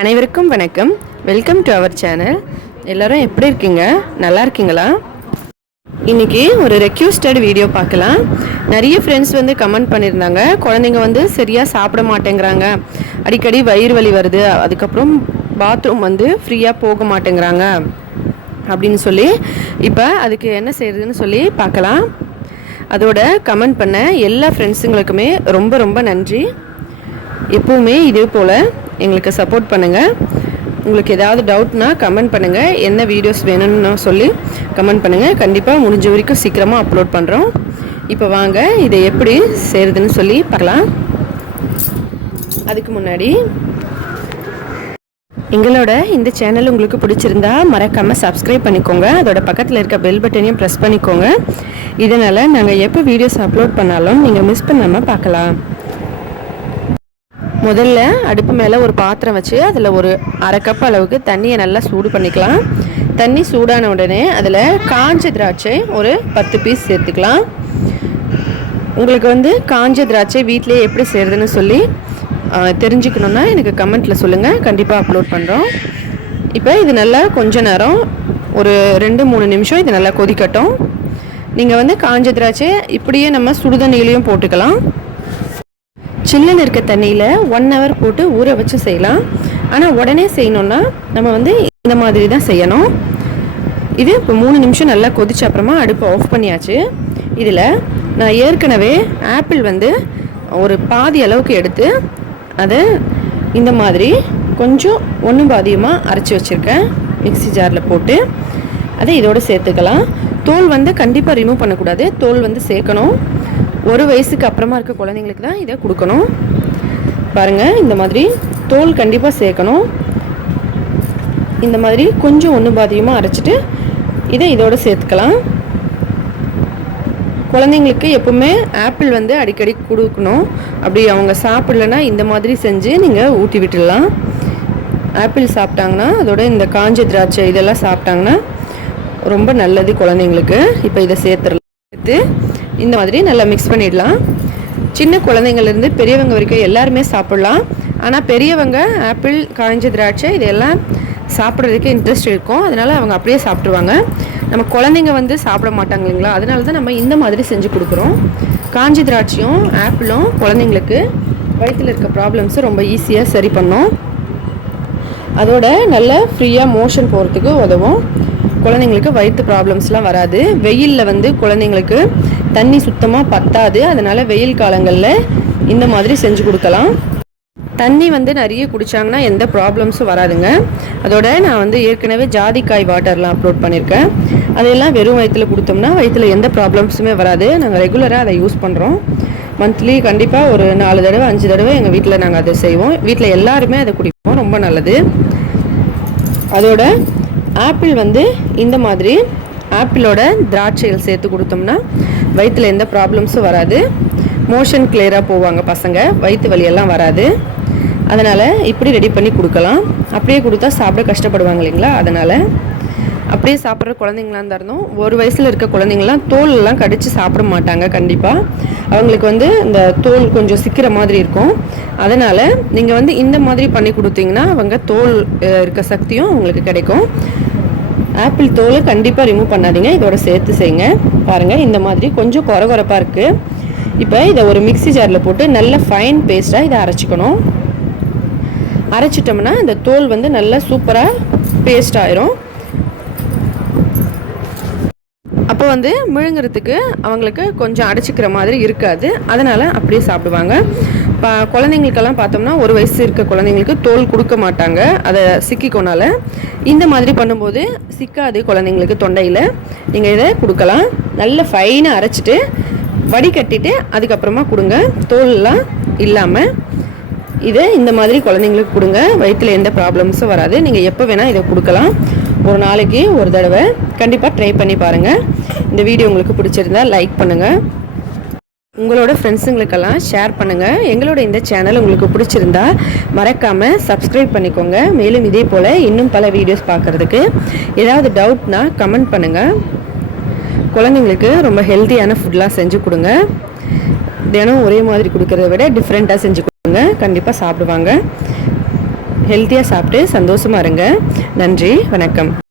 அனைவருக்கும் வணக்கம். Welcome to our channel. எல்லோரும் எப்படி இருக்கீங்க? நல்லா இருக்கீங்களா? இன்றைக்கி ஒரு ரெக்யூஸ்டட் வீடியோ பார்க்கலாம். நிறைய ஃப்ரெண்ட்ஸ் கமெண்ட் பண்ணியிருந்தாங்க, குழந்தைங்க சரியாக சாப்பிட மாட்டேங்கிறாங்க, அடிக்கடி வயிறு வலி வருது, அதுக்கப்புறம் பாத்ரூம் ஃப்ரீயாக போக மாட்டேங்கிறாங்க அப்படின்னு சொல்லி. இப்போ அதுக்கு என்ன செய்கிறதுன்னு சொல்லி பார்க்கலாம். அதோட கமெண்ட் பண்ண எல்லா ஃப்ரெண்ட்ஸுங்களுக்குமே ரொம்ப ரொம்ப நன்றி. எப்போவுமே இதே போல் எங்களுக்கு சப்போர்ட் பண்ணுங்கள். உங்களுக்கு ஏதாவது டவுட்னா கமெண்ட் பண்ணுங்கள், என்ன வீடியோஸ் வேணும்னு சொல்லி கமெண்ட் பண்ணுங்கள். கண்டிப்பாக முடிஞ்ச வரைக்கும் சீக்கிரமாக அப்லோட் பண்ணுறோம். இப்போ வாங்க இதை எப்படி செய்கிறதுன்னு சொல்லி பார்க்கலாம். அதுக்கு முன்னாடி எங்களோட இந்த சேனல் உங்களுக்கு பிடிச்சிருந்தா மறக்காமல் சப்ஸ்கிரைப் பண்ணிக்கோங்க. அதோட பக்கத்தில் இருக்க பெல் பட்டனையும் ப்ரெஸ் பண்ணிக்கோங்க. இதனால் நாங்கள் எப்போ வீடியோஸ் அப்லோட் பண்ணாலும் நீங்கள் மிஸ் பண்ணாமல் பார்க்கலாம். முதல்ல அடுப்பு மேலே ஒரு பாத்திரம் வச்சு அதில் ஒரு அரை கப் அளவுக்கு தண்ணியை நல்லா சூடு பண்ணிக்கலாம். தண்ணி சூடான உடனே அதில் காஞ்ச திராட்சை ஒரு 10 பீஸ் சேர்த்துக்கலாம். உங்களுக்கு காஞ்ச திராட்சை வீட்டிலே எப்படி செய்கிறதுன்னு சொல்லி தெரிஞ்சுக்கணுன்னா எனக்கு கமெண்ட்டில் சொல்லுங்கள், கண்டிப்பாக அப்லோட் பண்ணுறோம். இப்போ இது நல்லா கொஞ்ச நேரம் ஒரு 2-3 நிமிஷம் இது நல்லா கொதிக்கட்டும். நீங்கள் காஞ்ச திராட்சை இப்படியே நம்ம சுடுதண்ணிலையும் போட்டுக்கலாம். சில்லுன்னு இருக்க தண்ணியில் 1 hour போட்டு ஊற வச்சு செய்யலாம். ஆனால் உடனே செய்யணுன்னா நம்ம இந்த மாதிரி தான் செய்யணும். இது இப்போ 3 நிமிஷம் நல்லா கொதிச்ச அப்புறமா அடுப்பை ஆஃப் பண்ணியாச்சு. இதில் நான் ஏற்கனவே ஆப்பிள் ஒரு பாதி அளவுக்கு எடுத்து அதை இந்த மாதிரி கொஞ்சம் ஒன்றும் பாதியமாக அரைச்சி வச்சுருக்கேன். மிக்ஸி ஜாரில் போட்டு அதை இதோடு சேர்த்துக்கலாம். தோல் கண்டிப்பாக ரிமூவ் பண்ணக்கூடாது, தோல் சேர்க்கணும். 1 வயசுக்கு அப்புறமா இருக்க குழந்தைங்களுக்கு தான் இதை கொடுக்கணும். பாருங்கள், இந்த மாதிரி தோல் கண்டிப்பாக சேர்க்கணும். இந்த மாதிரி கொஞ்சம் ஒன்று பாதியமாக அரைச்சிட்டு இதை இதோடு சேர்த்துக்கலாம். குழந்தைங்களுக்கு எப்பவுமே ஆப்பிள் அடிக்கடி கொடுக்கணும். அப்படி அவங்க சாப்பிடலன்னா இந்த மாதிரி செஞ்சு நீங்கள் ஊட்டி விட்டுடலாம். ஆப்பிள் சாப்பிட்டாங்கன்னா அதோட இந்த காஞ்ச திராட்சை இதெல்லாம் சாப்பிட்டாங்கன்னா ரொம்ப நல்லது குழந்தைங்களுக்கு. இப்போ இதை சேர்த்து இந்த மாதிரி நல்லா மிக்ஸ் பண்ணிடலாம். சின்ன குழந்தைங்கள்லேருந்து பெரியவங்க வரைக்கும் எல்லாருமே சாப்பிட்லாம். ஆனால் பெரியவங்க ஆப்பிள் காய்ஞ்ச திராட்சை இதெல்லாம் சாப்பிட்றதுக்கு இன்ட்ரெஸ்ட் இருக்கும், அதனால் அவங்க அப்படியே சாப்பிட்ருவாங்க. நம்ம குழந்தைங்க சாப்பிட மாட்டாங்க இல்லைங்களா, அதனால தான் நம்ம இந்த மாதிரி செஞ்சு கொடுக்குறோம். காஞ்சி திராட்சையும் ஆப்பிளும் குழந்தைங்களுக்கு வயிற்றில் இருக்க ப்ராப்ளம்ஸை ரொம்ப ஈஸியாக சரி பண்ணும். அதோட நல்ல ஃப்ரீயாக மோஷன் போகிறதுக்கு உதவும். குழந்தைங்களுக்கு வயிற்று ப்ராப்ளம்ஸ்லாம் வராது. வெயிலில் குழந்தைங்களுக்கு தண்ணி சுத்தமாக பத்தாது, அதனால் வெயில் காலங்களில் இந்த மாதிரி செஞ்சு கொடுக்கலாம். தண்ணி நிறைய குடித்தாங்கன்னா எந்த ப்ராப்ளம்ஸும் வராதுங்க. அதோட நான் ஏற்கனவே ஜாதிக்காய் வாட்டர்லாம் அப்லோட் பண்ணியிருக்கேன். அதெல்லாம் வெறும் வயிற்றில் கொடுத்தோம்னா வயிற்றில் எந்த ப்ராப்ளம்ஸுமே வராது. நாங்கள் ரெகுலராக அதை யூஸ் பண்ணுறோம். மந்த்லி கண்டிப்பாக ஒரு 4 தடவை 5 தடவை எங்கள் வீட்டில் நாங்கள் அதை செய்வோம். வீட்டில் எல்லாருமே அதை குடிப்போம், ரொம்ப நல்லது. அதோட ஆப்பிள் இந்த மாதிரி ஆப்பிளோட திராட்சைகள் சேர்த்து கொடுத்தோம்னா வயிற்றில் எந்த ப்ராப்ளம்ஸும் வராது. மோஷன் கிளியராக போவாங்க பசங்க, வயிற்று வலியெல்லாம் வராது. அதனால் இப்படி ரெடி பண்ணி கொடுக்கலாம். அப்படியே கொடுத்தா சாப்பிட கஷ்டப்படுவாங்க இல்லைங்களா, அதனால் அப்படியே சாப்பிட்ற குழந்தைங்களாம் இருந்தாலும் 1 வயசில் இருக்க குழந்தைங்களாம் தோலெல்லாம் கடித்து சாப்பிட மாட்டாங்க. கண்டிப்பாக அவங்களுக்கு இந்த தோல் கொஞ்சம் சிக்கிற மாதிரி இருக்கும். அதனால் நீங்கள் இந்த மாதிரி பண்ணி கொடுத்தீங்கன்னா அவங்க தோல் இருக்க சக்தியும் அவங்களுக்கு கிடைக்கும். ஆப்பிள் தோலை கண்டிப்பாக ரிமூவ் பண்ணாதீங்க, இதோட சேர்த்து செய்யுங்க. பாருங்கள், இந்த மாதிரி கொஞ்சம் குறகுறப்பாக இருக்குது. இப்போ இதை ஒரு மிக்ஸி ஜாரில் போட்டு நல்ல ஃபைன் பேஸ்ட்டாக இதை அரைச்சிக்கணும். அரைச்சிட்டோம்னா இந்த தோல் நல்லா சூப்பராக பேஸ்ட் ஆயிரும். அப்போ முழுங்குறதுக்கு அவங்களுக்கு கொஞ்சம் அடைச்சிக்கிற மாதிரி இருக்காது, அதனால் அப்படியே சாப்பிடுவாங்க. குழந்தைங்களுக்கெல்லாம் பார்த்தோம்னா 1 வயசு இருக்க குழந்தைங்களுக்கு தோல் கொடுக்க மாட்டாங்க, அதை சிக்கிக்கோனால. இந்த மாதிரி பண்ணும்போது சிக்காது குழந்தைங்களுக்கு தொண்டையில். நீங்கள் இதை கொடுக்கலாம். நல்ல ஃபைனாக அரைச்சிட்டு வடிகட்டிட்டு அதுக்கப்புறமா கொடுங்க, தோல்லாம் இல்லாமல். இதை இந்த மாதிரி குழந்தைங்களுக்கு கொடுங்க, வயிற்றில் எந்த ப்ராப்ளம்ஸும் வராது. நீங்கள் எப்போ வேணால் இதை கொடுக்கலாம். ஒரு நாளைக்கு ஒரு தடவை கண்டிப்பாக ட்ரை பண்ணி பாருங்கள். இந்த வீடியோ உங்களுக்கு பிடிச்சிருந்தா லைக் பண்ணுங்கள், உங்களோட ஃப்ரெண்ட்ஸுங்களுக்கெல்லாம் ஷேர் பண்ணுங்கள். எங்களோட இந்த சேனல் உங்களுக்கு பிடிச்சிருந்தா மறக்காமல் சப்ஸ்கிரைப் பண்ணிக்கோங்க. மேலும் இதே போல் இன்னும் பல வீடியோஸ் பார்க்குறதுக்கு ஏதாவது டவுட்னா கமெண்ட் பண்ணுங்கள். குழந்தைங்களுக்கு ரொம்ப ஹெல்த்தியான ஃபுட்லாம் செஞ்சு கொடுங்க. தினம் ஒரே மாதிரி கொடுக்கறத விட டிஃப்ரெண்ட்டாக செஞ்சு கொடுங்க, கண்டிப்பாக சாப்பிடுவாங்க. ஹெல்த்தியாக சாப்பிட்டு சந்தோஷமாக இருங்க. நன்றி, வணக்கம்.